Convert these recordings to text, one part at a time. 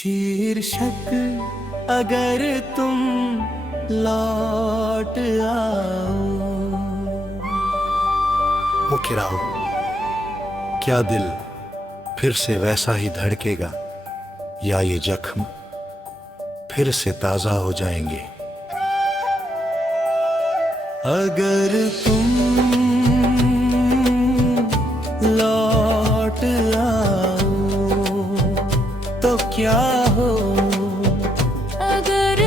शीर्षक अगर तुम लौट आओ। मुखिराओ, क्या दिल फिर से वैसा ही धड़केगा या ये जख्म फिर से ताजा हो जाएंगे? अगर तुम लौट आओ तो क्या हो, अगर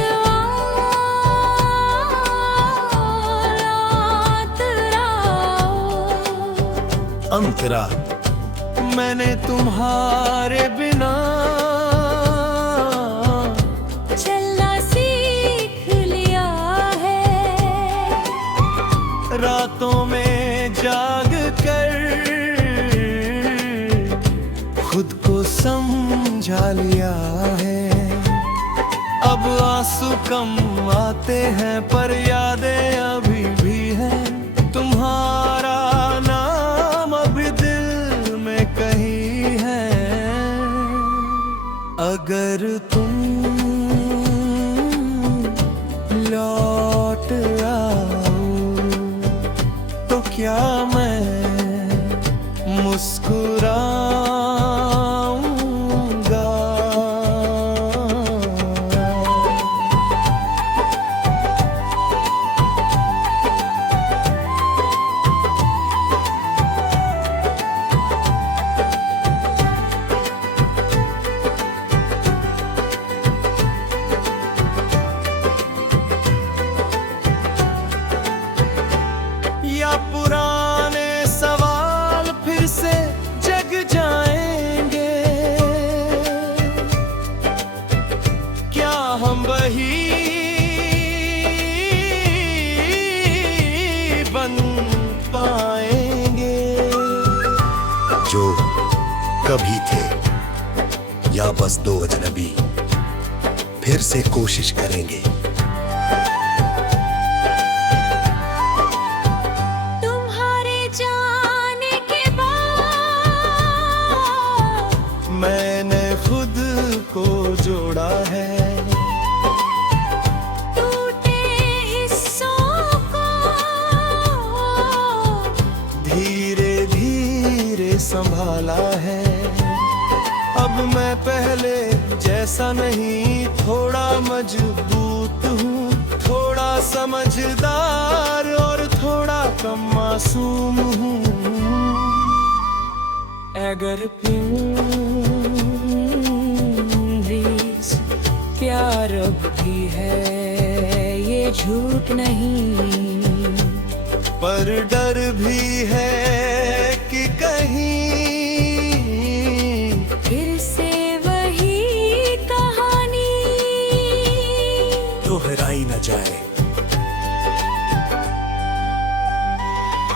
रात आओ। अंतरा मैंने तुम्हारे बिना चलना सीख लिया है। रातों में जाग कर खुद को समझा लिया है। अब आंसू कम आते हैं पर यादें अभी भी हैं। तुम्हारा नाम अभी दिल में कहीं है। अगर तुम लौट आओ तो क्या मैं मुस्कुराऊंगा। या पुराने सवाल फिर से जग जाएंगे। क्या हम वही बन पाएंगे जो कभी थे, या बस दो अजनबी फिर से कोशिश करेंगे? तुम्हारे जाने के बाद मैंने खुद को जोड़ा है। टूटे हिस्सों को धीरे धीरे संभाला है। अब मैं पहले जैसा नहीं, थोड़ा मजबूत हूँ, थोड़ा समझदार और थोड़ा कम मासूम हूँ। अगर प्लीज प्यार अब भी है, ये झूठ नहीं, पर डर भी है कि कहीं फिर से वही कहानी दोहराई न जाए।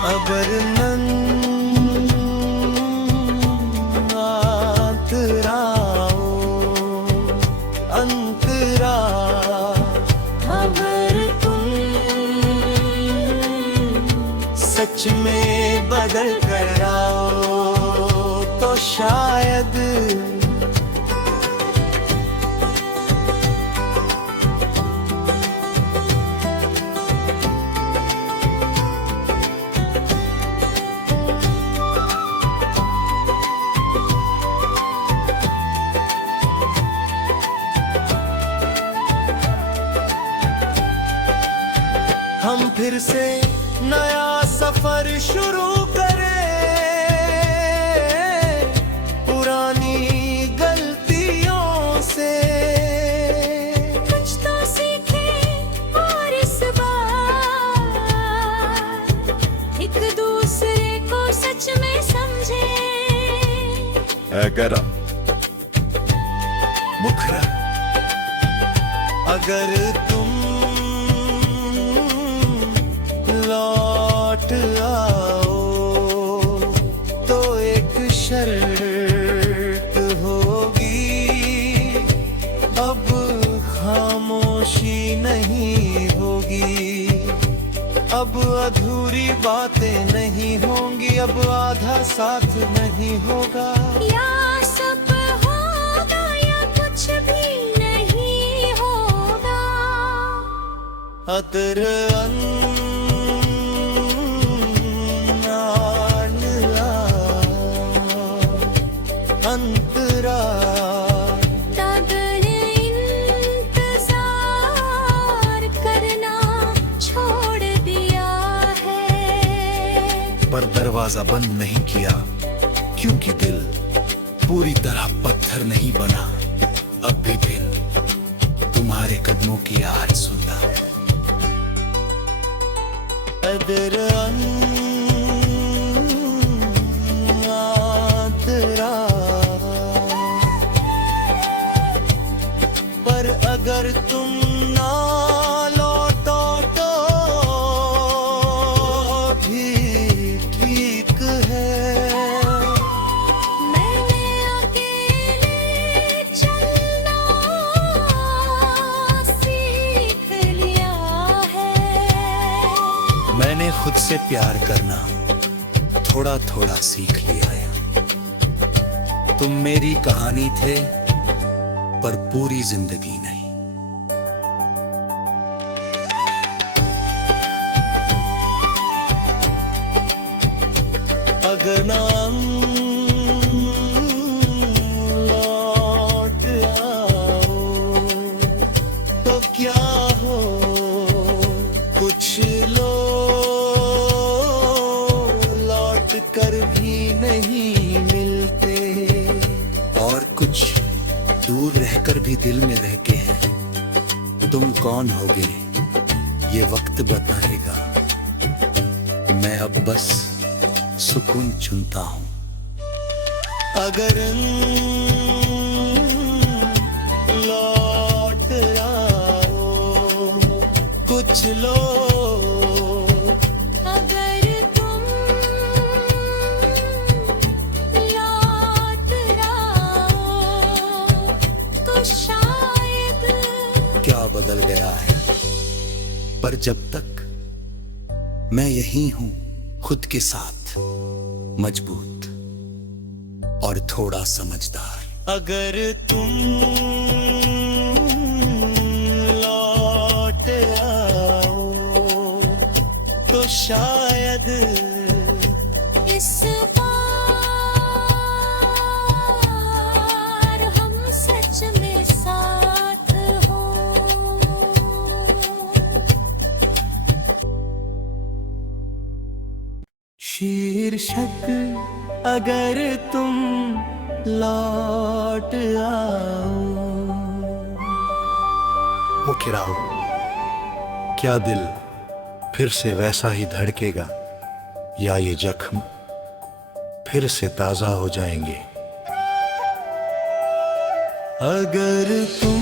अबर अंतरा अगर तुम सच में बदल कर आओ तो शायद हम फिर से नया सफर शुरू करें। पुरानी गलतियों से कुछ तो सीखे और इस बार एक दूसरे को सच में समझे। अगर मुखरा, अगर तुम लौट आओ तो एक शर्त होगी। अब खामोशी नहीं होगी, अब अधूरी बातें नहीं होंगी, अब आधा साथ नहीं होगा। या सब होगा या कुछ भी अतर अंतरा तगर इंतजार करना छोड़ दिया है। पर दरवाजा बंद नहीं किया, क्योंकि दिल पूरी तरह पत्थर नहीं बना। अब भी दिल तुम्हारे कदमों की आवाज सुनता है। अदर अंतरा पर अगर तुम ना लौटो तो भी ठीक है। मैंने अकेले चलना सीख लिया है। मैंने खुद से प्यार करना थोड़ा थोड़ा सीख लिया है। तुम मेरी कहानी थे, पर पूरी जिंदगी नहीं। अगर नाम लौट आओ तो क्या हो, कुछ लोग लौट कर भी नहीं मिलते, और कुछ दूर रहकर भी दिल में रह के हैं। तुम कौन होगे ये वक्त बताएगा। मैं अब बस सुकून चुनता हूँ। अगर लौट आओ कुछ लोग, अगर तुम लौट आओ तो शायद क्या बदल गया है, पर जब तक मैं यही हूँ खुद के साथ, मजबूत और थोड़ा समझदार। अगर तुम लौट आओ तो शायद इस बार हम सच में साथ हो। शीर्षक अगर तुम लौट आओ। मुखिराओ, क्या दिल फिर से वैसा ही धड़केगा, या ये जख्म फिर से ताजा हो जाएंगे। अगर तुम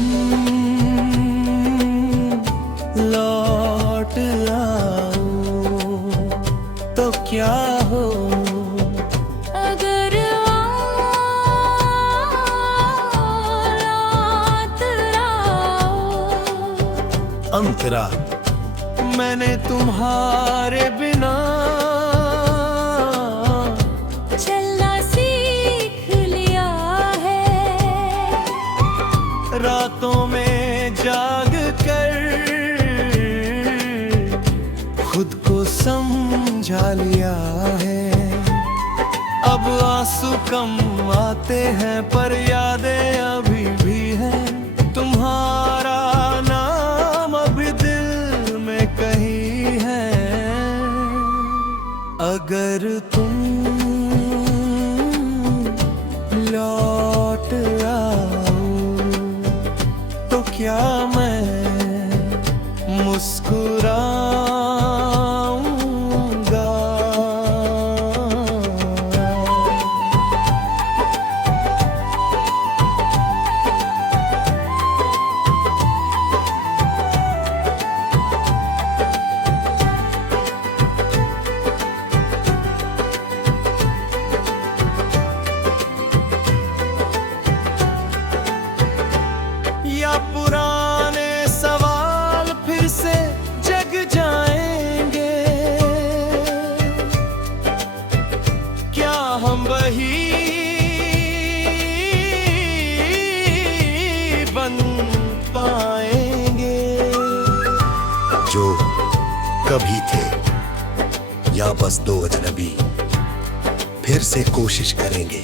लौट आओ तो क्या हो, अगर रात आओ अंतरा मैंने तुम्हारे बिना चलना सीख लिया है। रातों में जाग कर खुद को समझा लिया है। अब आंसू कम आते हैं पर यादें अभी भी हैं। तुम्हारा नाम अभी दिल में कहीं है। अगर तुम लौट आओ तो क्या मैं मुस्कुराऊंगा। या पुराने कभी थे या बस दो अजनबी फिर से कोशिश करेंगे।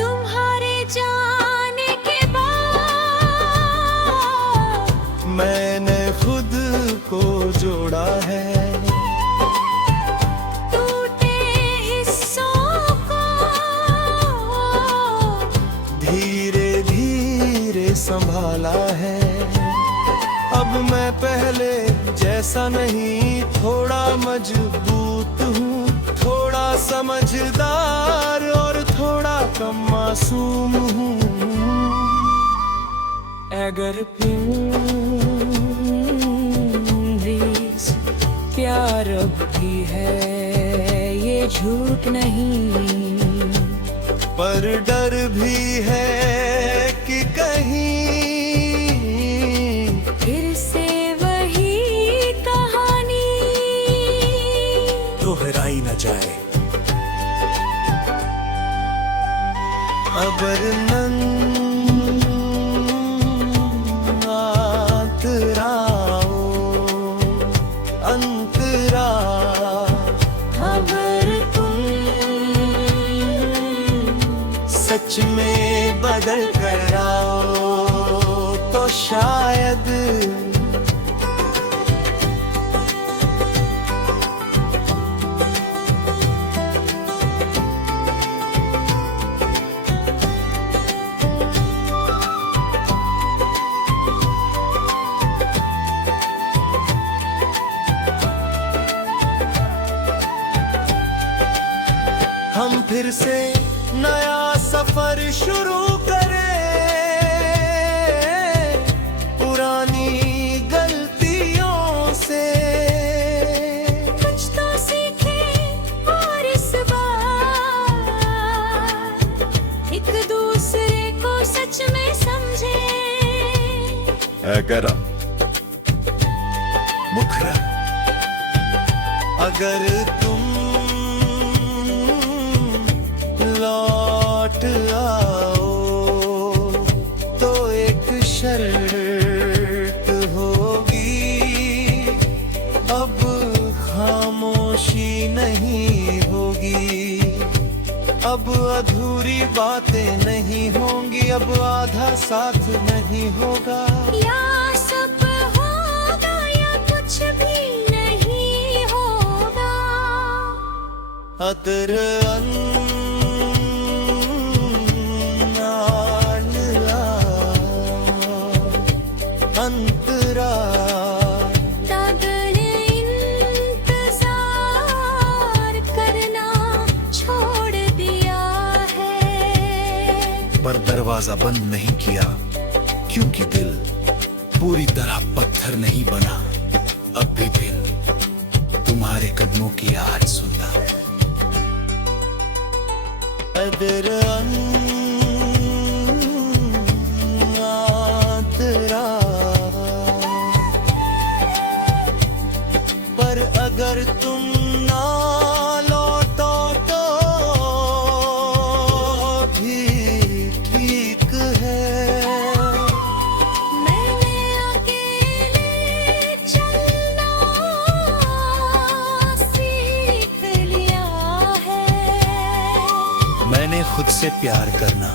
तुम्हारे जाने के बाद मैंने खुद को जोड़ा है, टूटे हिस्सों को धीरे धीरे संभाला है। अब मैं पहले जैसा नहीं, थोड़ा मजबूत हूँ, थोड़ा समझदार और थोड़ा कम मासूम हूँ। अगर प्लीज प्यार अब भी है, ये झूठ नहीं, पर डर भी है कि कहीं फिर से वही कहानी दोहराई न जाए। अबर अंतराओ अंतरा। खबर तुम सच में बदल कर आओ तो शायद हम फिर से नया सफर शुरू करें, पुरानी गलतियों से कुछ तो सीखे और इस बार एक दूसरे को सच में समझे। अगर मुखरा अगर तुम लौट आओ तो एक शर्त होगी, अब खामोशी नहीं होगी, अब अधूरी बातें नहीं होंगी, अब आधा साथ नहीं होगा। या सब होगा या कुछ भी नहीं होगा। अतर अंतरा तगड़ इंतजार करना छोड़ दिया है। पर दरवाजा बंद नहीं किया, क्योंकि दिल पूरी तरह पत्थर नहीं बना। अब भी दिल तुम्हारे कदमों की आवाज सुनता। अदर पर अगर तुम ना लौटो तो भी ठीक है। मैंने अकेले चलना सीख लिया है। मैंने खुद से प्यार करना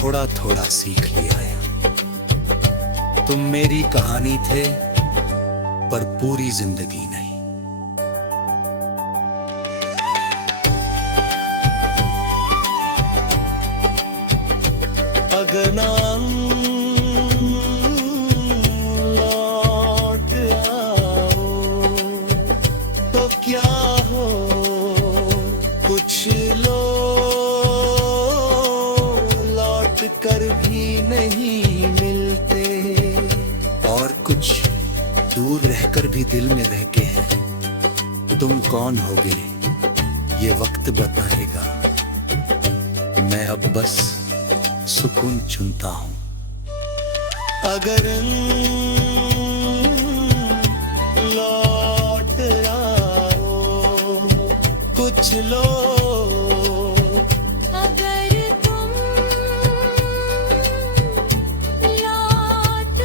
थोड़ा थोड़ा सीख लिया है। तुम मेरी कहानी थे पर पूरी जिंदगी नहीं। अगर नाम लौट आओ तो क्या हो, कुछ लोग लौट कर भी नहीं मिलते, और कुछ दूर रहकर भी दिल में रह के हैं। तुम कौन होगे ये वक्त बताएगा। मैं अब बस सुकून चुनता हूँ। अगर लौट आओ कुछ लोग, अगर तुम लौट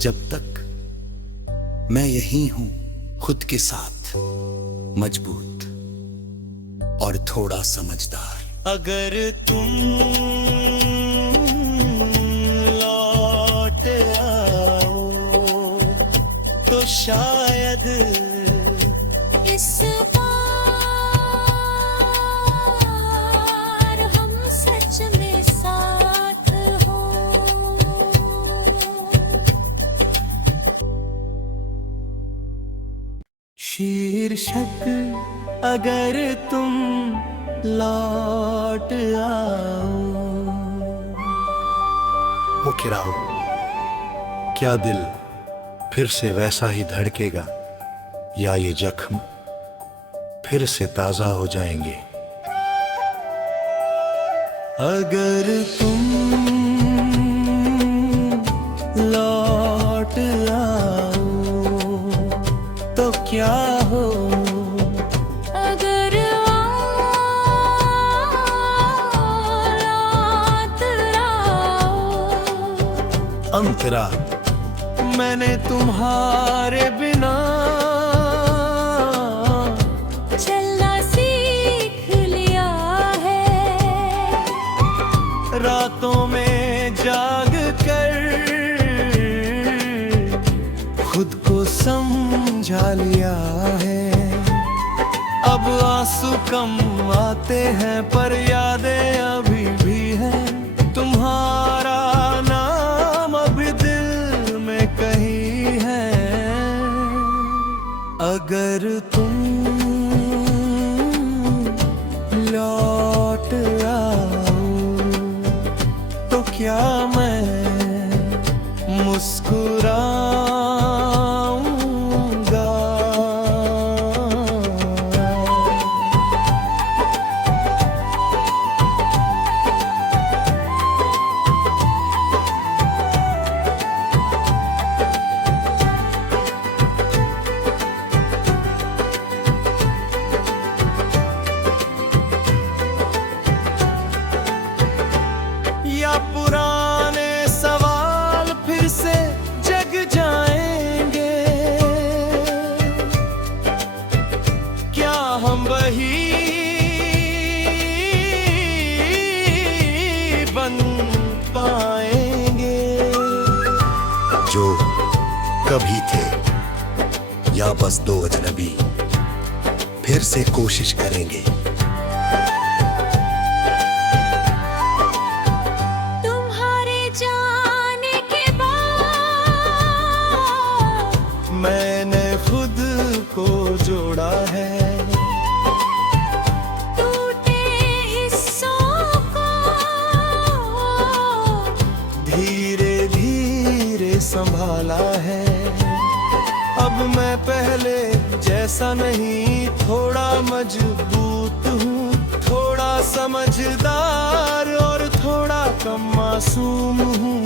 जब तक मैं यही हूं खुद के साथ मजबूत और थोड़ा समझदार। अगर तुम लौट आओ तो शायद इस बार हम सच में साथ हो। शीर्षक अगर तुम लौट आओ। मुखिर आओ, क्या दिल फिर से वैसा ही धड़केगा या ये जख्म फिर से ताजा हो जाएंगे? अगर तुम लौट आओ तो क्या हो। अगर रात अंतरा मैंने तुम्हारे बिना चलना सीख लिया है। रातों में जाग कर खुद को समझा लिया है। अब आंसू कम आते हैं पर यादें अभी भी हैं। तुम्हारा नाम अभी दिल में कहीं है। अगर तुम लौट आओ तो क्या मैं मुस्कुराऊंगा। या पुराने सवाल फिर से जग जाएंगे। क्या हम वही बन पाएंगे जो कभी थे, या बस दो अजनबी फिर से कोशिश करेंगे? तुम्हारे जाने के बाद मैंने खुद को जोड़ा है। टूटे हिस्सों को धीरे धीरे संभाला है। अब मैं पहले जैसा नहीं, थोड़ा मजबूत हूँ, थोड़ा समझदार और थोड़ा कम मासूम हूँ।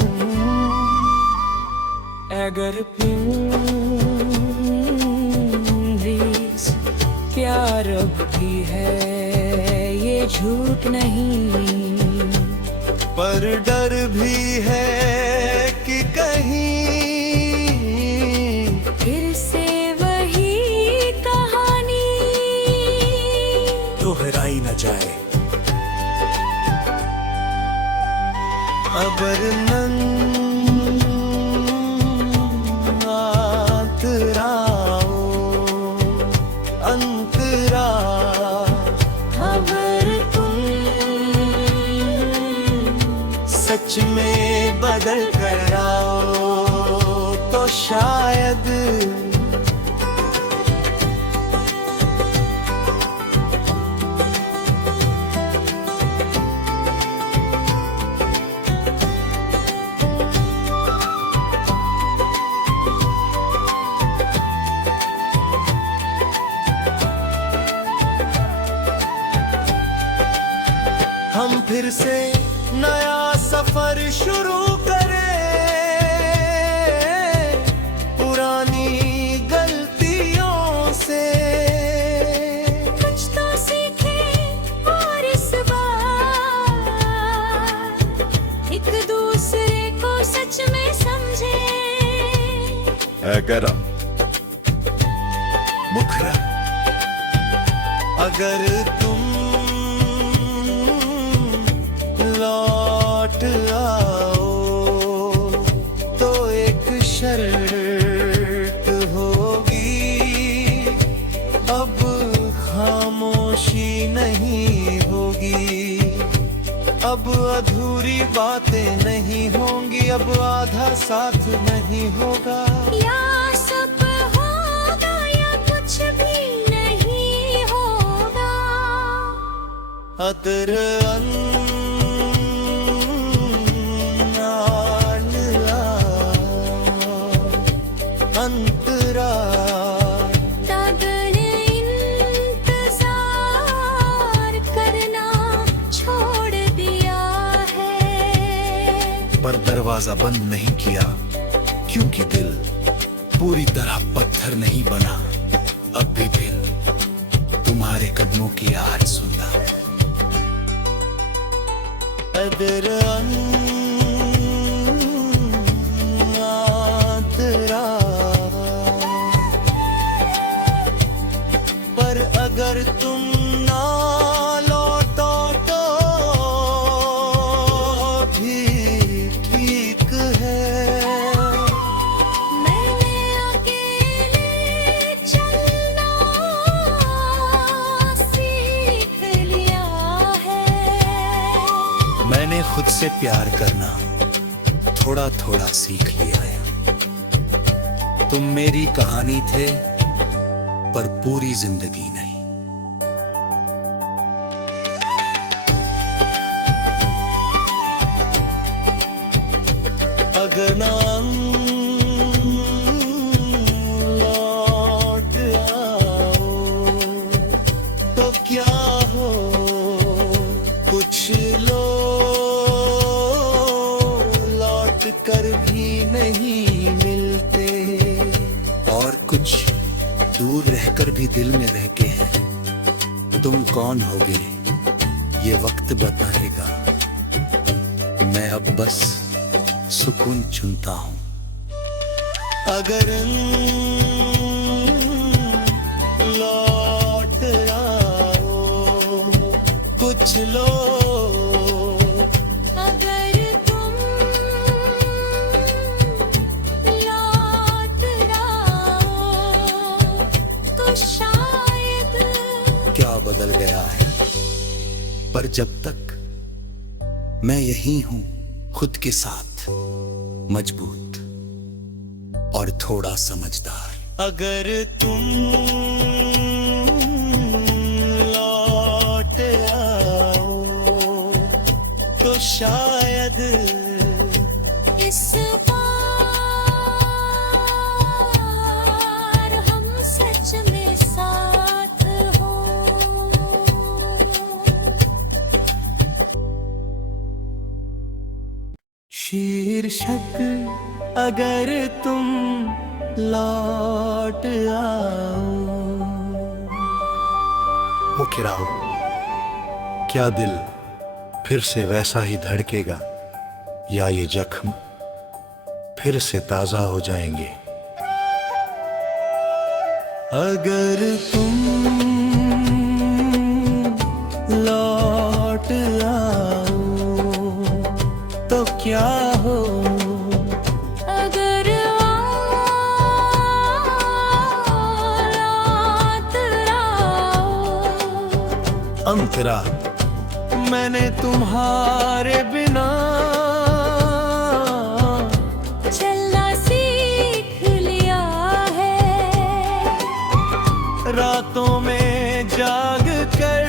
अगर प्लीज प्यार अब भी है, ये झूठ नहीं। पर डर भी है कि कहीं फिर से वही कहानी दोहराई न जाए। अबर अंतराओ अंतरा। खबर तुम सच में बदल कर आओ तो शायद हम फिर से नया सफर शुरू करें। पुरानी गलतियों से कुछ तो सीखे और इस बार एक दूसरे को सच में समझे। कह रहा मुखरा। अगर तुम लौट आओ तो एक शर्त होगी, अब खामोशी नहीं होगी, अब अधूरी बातें नहीं होंगी, अब आधा साथ नहीं होगा। या सब होगा या कुछ भी नहीं होगा। अदर अंतरा तगर इंतजार करना छोड़ दिया है। पर दरवाजा बंद नहीं किया, क्योंकि दिल पूरी तरह पत्थर नहीं बना। अब भी दिल तुम्हारे कदमों की आवाज सुनता। अदर पर अगर तुम ना लौटो तो भी ठीक है। मैंने अकेले चलना सीख लिया है। मैंने खुद से प्यार करना थोड़ा थोड़ा सीख लिया है। तुम मेरी कहानी थे, पर पूरी जिंदगी नहीं। अगर ना लौट आओ तो क्या हो, कुछ लोग लौट कर भी नहीं मिलते, और कुछ दूर रहकर भी दिल में रह के हैं। तुम कौन होगे ये वक्त बताएगा। मैं अब बस सुकून चुनता हूँ। अगर लौट आओ कुछ लोग, अगर तुम लौट आओ तो शायद क्या बदल गया है, पर जब तक मैं यही हूँ खुद के साथ, मजबूत और थोड़ा समझदार। अगर तुम लौट आओ तो शायद इस बार हम सच में साथ हो। शीर्षक अगर तुम लौट आओ। मुखिराओ, क्या दिल फिर से वैसा ही धड़केगा, या ये जख्म फिर से ताजा हो जाएंगे। अगर तुम लौट आओ तो क्या हो, अगर लौट आओ अंतरा मैंने तुम्हारे बिना चलना सीख लिया है। रातों में जाग कर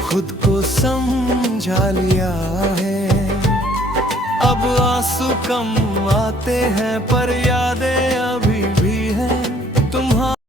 खुद को समझा लिया है। अब आंसू कम आते हैं पर